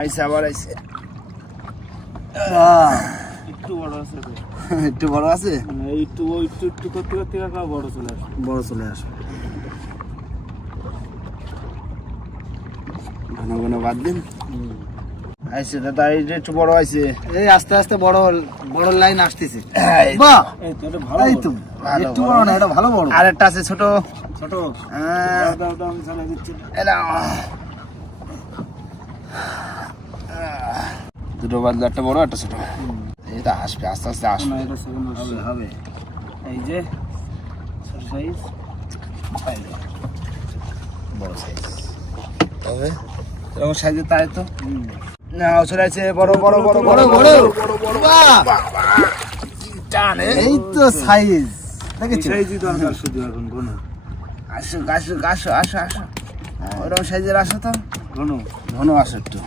আইসে আবার আইসে একটু বড় আছে তো। একটু বড় আছে একটু করতে করতে কাকা বড় চলে আসে। বড় চলে আসে ঘন ঘন বাদ দিন আইসে দাদা এই যে একটু বড় আইসে এই আস্তে আস্তে বড় লাইন আসতেছে এই বাহ এই তো এটা ভালো এই বড়। তো ভালো, একটু ভালো। বড় না এটা ভালো বড় আর একটা আছে ছোট ছোট আহ, দাও দাও আমি চালাই দিচ্ছি। এলা। দুটো বাদলে একটা বড় একটা ছোট এটা আসবে আস্তে আস্তে আসবে না এটা সেকেন্ড হবে হবে এই যে ছোট সাইজ বড় সাইজ তবে এরকম সাইজে তাই তো না চলে আছে বড় বড় বড় বড় বড় বাহ টানে এই তো সাইজ এই দেখেছো সাইজই দরকার শুধু এখন ঘন আসো আসো আসো আসো আসো ওরকম সাইজের আসো তো ঘন ঘন আসো একটু